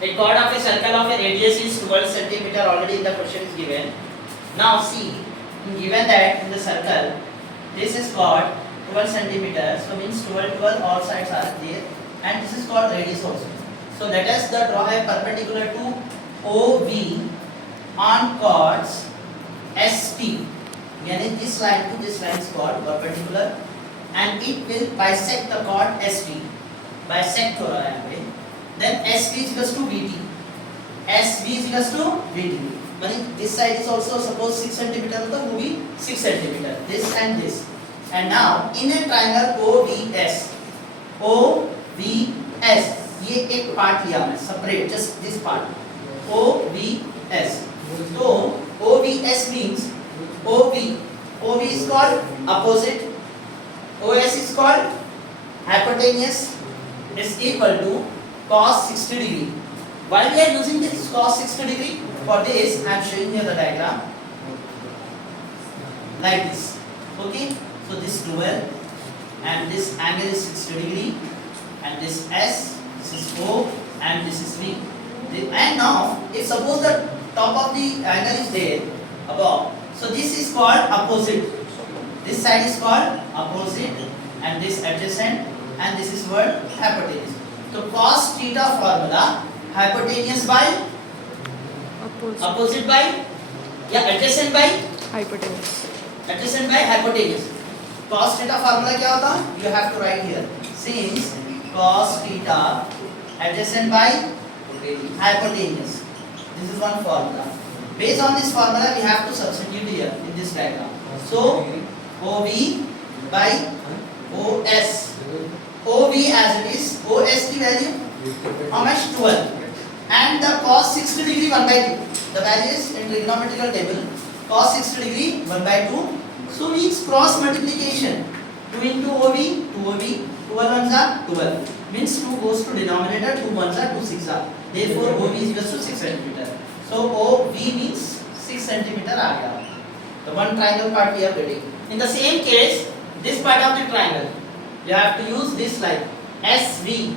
The chord of a circle of a radius is 12 centimeter. Already in the question is given. Now see, given that in the circle, this is chord 12 centimeter. So means 12 all sides are there, and this is called radius also. So let us draw a perpendicular to OV on chords ST. यानी this line to this line is called perpendicular, and it will bisect the chord ST. Bisect हो रहा है यहाँ पे. Then SV is equals to VT. SV is equals to VT. Meaning this side is also suppose 6 centimeter होता वो भी 6 centimeter. This and this. And now in a triangle OVS, OVS ये एक पार्ट लिया मैं separate, just this part. OVS. तो OVS means OV is called opposite. OS is called hypotenuse. Is equal to cos 60 degree. Why we are using this cos 60 degree? For this I am showing you the diagram like this. Okay, so this 12 and this angle is 60 degree, and this S, this is O, and this is V. And now if suppose the top of the angle is there above, so this is called opposite. This side is called opposite, and this adjacent, and this is word hypotenuse. So cos theta formula, hypotenuse by opposite by adjacent by hypotenuse. Adjacent by hypotenuse. Cos theta formula क्या होता? You have to write here. Since cos theta adjacent by hypotenuse. This is one formula. Based on this formula, we have to substitute here in this diagram. So OV by OS. OV as it is, OS की value how much? 12, and the cos 60 degree 1 by 2. The value is in trigonometrical table. Cos 60 degree 1 by 2. So means cross multiplication. 2 into OV, 2 OV, 12 ones are 12. Means 2 goes to denominator, 2 ones are 2 6 are. Therefore OV is equals to 6 centimeter. So OV means 6 centimeter आ गया. The one triangle part we are getting. In the same case, this part of the triangle, you have to use this line SV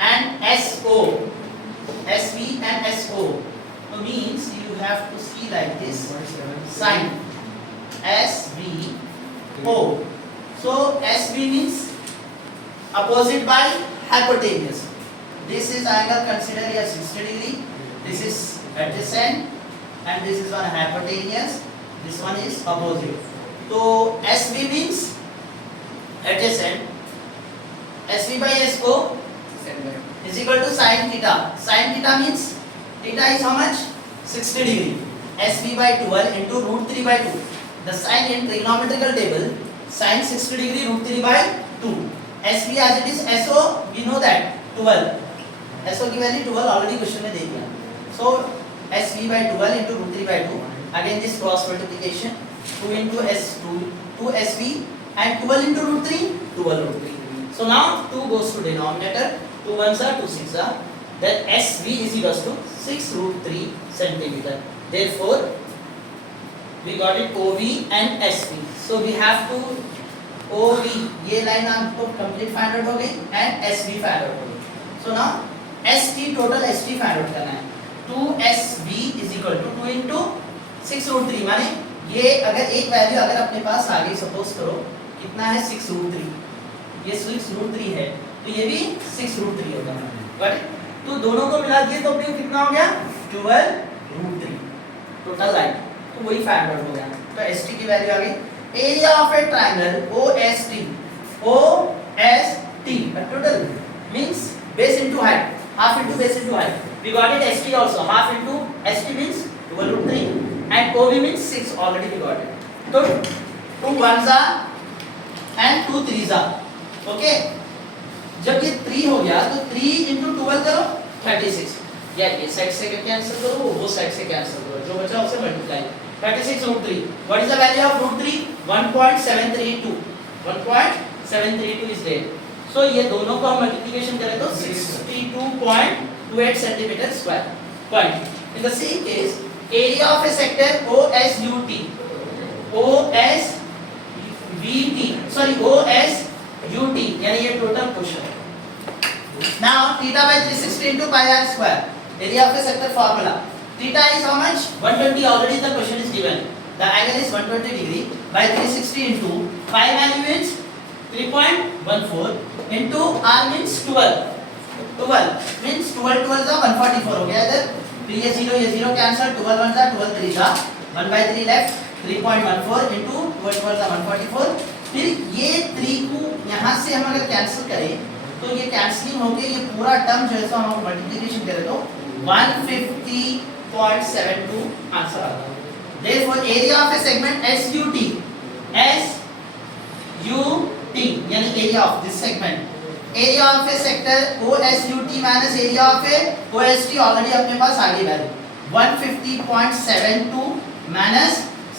and SO. SV and SO. So means you have to see like this sign SVO. So SV means opposite by hypotenuse. This is angle considered as 60 degree. This is adjacent, and this is one hypotenuse. This one is opposite. So SV means adjacent. SV by SO is equal to sin theta. Sin theta means theta is how much? 60 degree. SV by 12 into root 3 by 2. The sign in trigonometrical table, sin 60 degree root 3 by 2. SV as it is, SO we know that 12. SO की value 12 already question में दे दिया. So SV by 12 into root 3 by 2. Again this cross multiplication. 2 into S2, 2 SV, and 12 into root 3, 12 root 3. So now 2 goes to denominator, 2 ones are 2 6 are. Then SV is equals to 6 root 3 centimeter. Therefore we got it OV and SV. So we have to OV, ये line आपको complete find out हो गई, and SV find out हो गई. So now ST total ST find out करना है. 2SV is equal to 2 into 6 root 3. माने ये अगर एक वैल्यू अगर अपने पास आ गई, सपोज करो कितना है 6 रूट 3, ये 6 रूट 3 है, तो ये भी 6 रूट 3 होगा. Got it? तो दोनों को मिला दिए तो अपने कितना हो गया 12 रूट 3 टोटल लाइन. तो वही फाइंड आउट हो गया. तो ST की वैल्यू आ गई. Area of a triangle OST. OST total means base into height, half into base into height. We got it ST also. Half into ST means 12 root 3. And OV means 6, already we got it. So 2 1s are and 2 3s are. Okay. जब ये 3 हो गया तो 3 into 12 करो 36. या ये side से cancel करो, वो साइड से कैंसिल करो, जो बचा उसे multiply. 36 root 3. What is the value of root 3? 1.732. 1.732 is there. So ये दोनों को हम मल्टीप्लिकेशन करें तो 62.28 centimeter square. Point. In the same case, area of a sector OSUT, OSUT यानी ये total question. Now theta by 360 into pi r square. area of a sector formula. Theta is how much? 120. Already the question is given. The angle is 120 degree by 360 into phi value is 3.14 into r means 12. 12 means 12 12 is 144 हो गया इधर. फिर ये 0 cancel. 12 1 is 12 3 is 1 by 3 left. 3.14 into 12 12 is 144. फिर ये 3 को यहाँ से हम अगर कैंसिल करें तो ये कैंसिलिंग होके ये पूरा टर्म जो है सो हम मल्टीप्लिकेशन करें तो 150.72 आंसर आता है. Therefore area of a segment SUT यानी area of this segment, area of a sector OSUT minus area of a OST already अपने पास आ गई वैल्यू 150.72 minus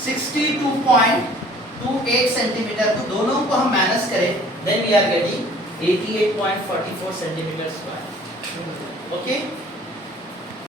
62.28 सेंटीमीटर. तो दोनों को हम माइनस करें then we are getting 88.44 centimetre square. Okay